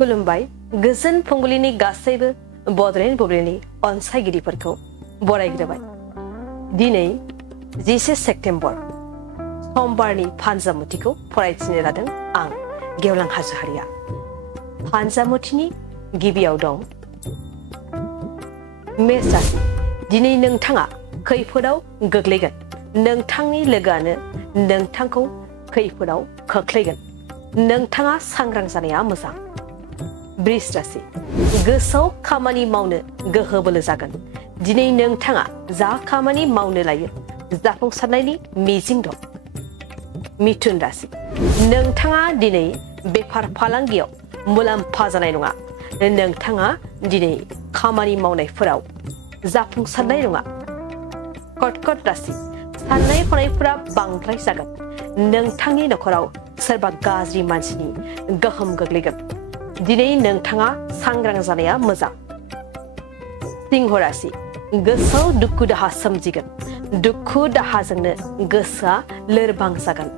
खुलुमबाय गोजोन फुंबिलिनि गासैबो बड'लेण्ड बुब्लिनि अनसायगिरिफोरखौ बरायग्रोबाय। दिनै 10 सेप्तेम्बर समबारनि फानजामुथिखौ फरायथिनो लादों आं गेवलां हाजोहारिया। फानजामुथिनि गिबियाव दं मेष राशि। दिनै नोंथाङा खैफोदाव गोग्लैगोन। नोंथांनि लोगोआनो नोंथांखौ खैफोदाव खोख्लैगोन। नोंथाङा सांग्रां जानाया मोजां। वृष राशि। गोसोआव खामानि मावनो गोहो बोलो जागोन। दिनै नोंथाङा जा खामानि मावनो लायो जाफुंसारनायनि मिजिं दं। मिथुन राशि। नोंथाङा दिनै बेफार फालांगियाव मुलाम्फा जानाय नङा। नोंथाङा दिनै खामानि मावनायफोराव जाफुंसारनाय नङा। कर्कट राशि। साननाय हनायफोरा बांद्राय जागोन। नोंथांनि नखराव सोरबा गाज्रि मानसिनि गोहोम गोग्लैगोन। दिनै नोंथाङा सांग्रां जानाया मोजां। सिंह राशि। गोसोआव दुखु दाहा सोमजिगोन। दुखु दाहाजोंनो गोसोआ लोरबां जागोन।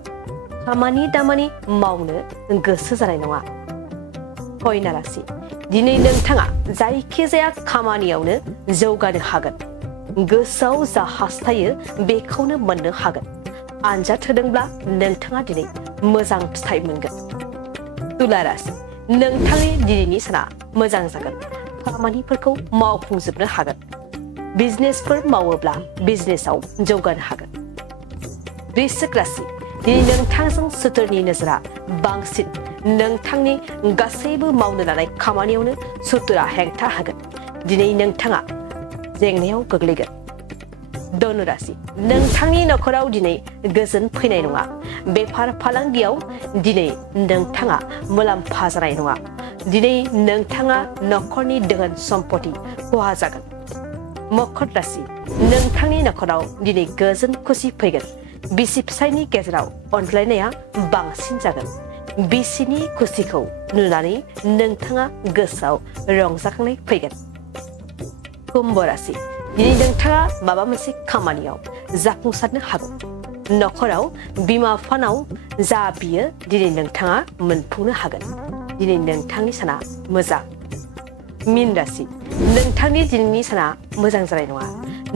खामानि दामानि मावनो गोसो जानाय नङा। कन्या राशि। दिनै नोंथाङा जायखिजाया खामानियावनो जौगानो हागोन। गोसोआव जा हास्थायो बेखौनो मोननो हागोन। आनजाद होदोंब्ला नोंथाङा दिनै मोजां फिथाइ मोनगोन। तुला राशि। नोंथांनि दिनैनि साना मोजां जागोन। खामानिफोरखौ मावफुंजोबनो हागोन। बिजनेसफोर मावोब्ला बिजनेसाव जौगानो हागोन। वृश्चिक राशि। दिनै नोंथांजों सुथुरनि नोजोरा बांसिन। नोंथांनि गासैबो मावनो लानाय खामानियावनो सुथुरा हेंथा होगोन। दिनै नोंथाङा जेंनायाव गोग्लैगोन। धनु राशि। नोंथांनि नखराव दिनै गोजोन फैनाय नङा। बेफार फालांगियाव दिनै नोंथाङा मुलाम्फा जानाय नङा। दिनै नोंथाङा नखरनि धोन सम्पति खहा जागोन। मकर राशि। नोंथांनि नखराव दिनै गोजोन खुसि फैगोन। बिसि फिसायनि गेजेराव अनज्लायनाया बांसिन जागोन। बिसिनि खुसिखौ नुनानै नोंथाङा गोसोआव रंजाखांनाय फैगोन। कुम्भ राशि। दिनै नोंथाङा माबा मोनसे खामानियाव जाफुंसारनो हागौ। नखराव बिमा बिफानाव जा बियो दिनै नोंथाङा मोनफुंनो हागोन। दिनै नोंथांनि साना मोजां। मीन राशि। नोंथांनि दिनैनि साना मोजां जानाय नङा।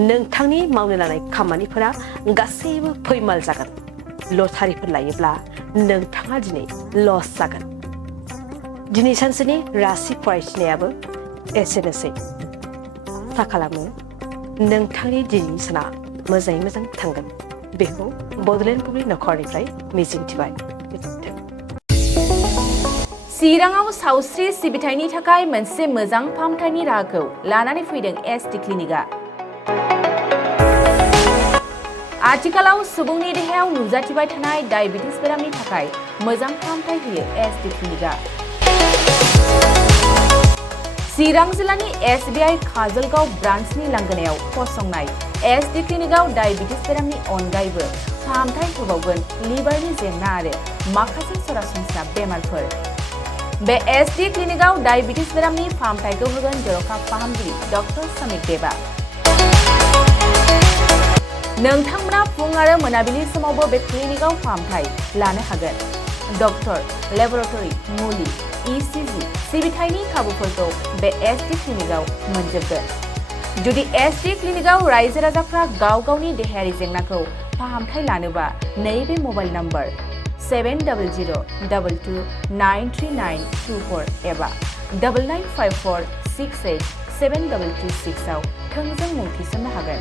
नोंथांनि मावनो लानाय खामानिफोरा गासैबो फैमाल जागोन। लटारिफोर लायोब्ला नोंथाङा दिनै लस जागोन। दिनै सानसेनि राशि फरायथिनायाबो एसेनोसै। आसा खालामो नोंथांनि दिनैनि साना मोजाङै मोजां थांगोन। बेखौ बड'लेण्ड बुब्लि नखरनिफ्राय मिजिंथिबाय। चिराङाव सावस्रि सिबिथायनि थाखाय मोनसे मोजां फाहामथायनि राहाखौ लानानै फैदों एसटि क्लिनिकआ। आथिखालाव सुबुंनि देहायाव नुजाथिबाय थानाय डायबिटिस बेरामनि थाखाय मोजां फाहामथाय होयो एसटि क्लिनिकआ। चिरां जिल्लानि SBI काजलगाव ब्रान्चनि लांगोनायाव फसंनाय एसटि क्लिनिकआव डायबिटिस बेरामनि अनगायैबो फाहामथाय होबावगोन लिभारनि जेंना आरो माखासे सरासनस्रा बेमारफोर। बे एसटि क्लिनिकआव डायबिटिस बेरामनि फाहामथायखौ होगोन जर'खा फाहामगिरि डक्टर समित देबा। नोंथांमोना फुं आरो मोनाबिलि समावबो बे क्लिनिकआव फाहामथाय लानो हागोन। डक्टर, लेबरेटरि, मुलि, ECG सिबिथायनि खाबुफोरखौ बे एसटि क्लिनिकआव मोनजोबगोन। जुदि एसटि क्लिनिकआव रायजो राजाफ्रा गाव गावनि देहायारि जेंनाखौ फाहामथाय लानोबा नैबे मबाइल नम्बर 7002293924 एबा 9954687236 आव थोंजों मुं थिसननो हागोन।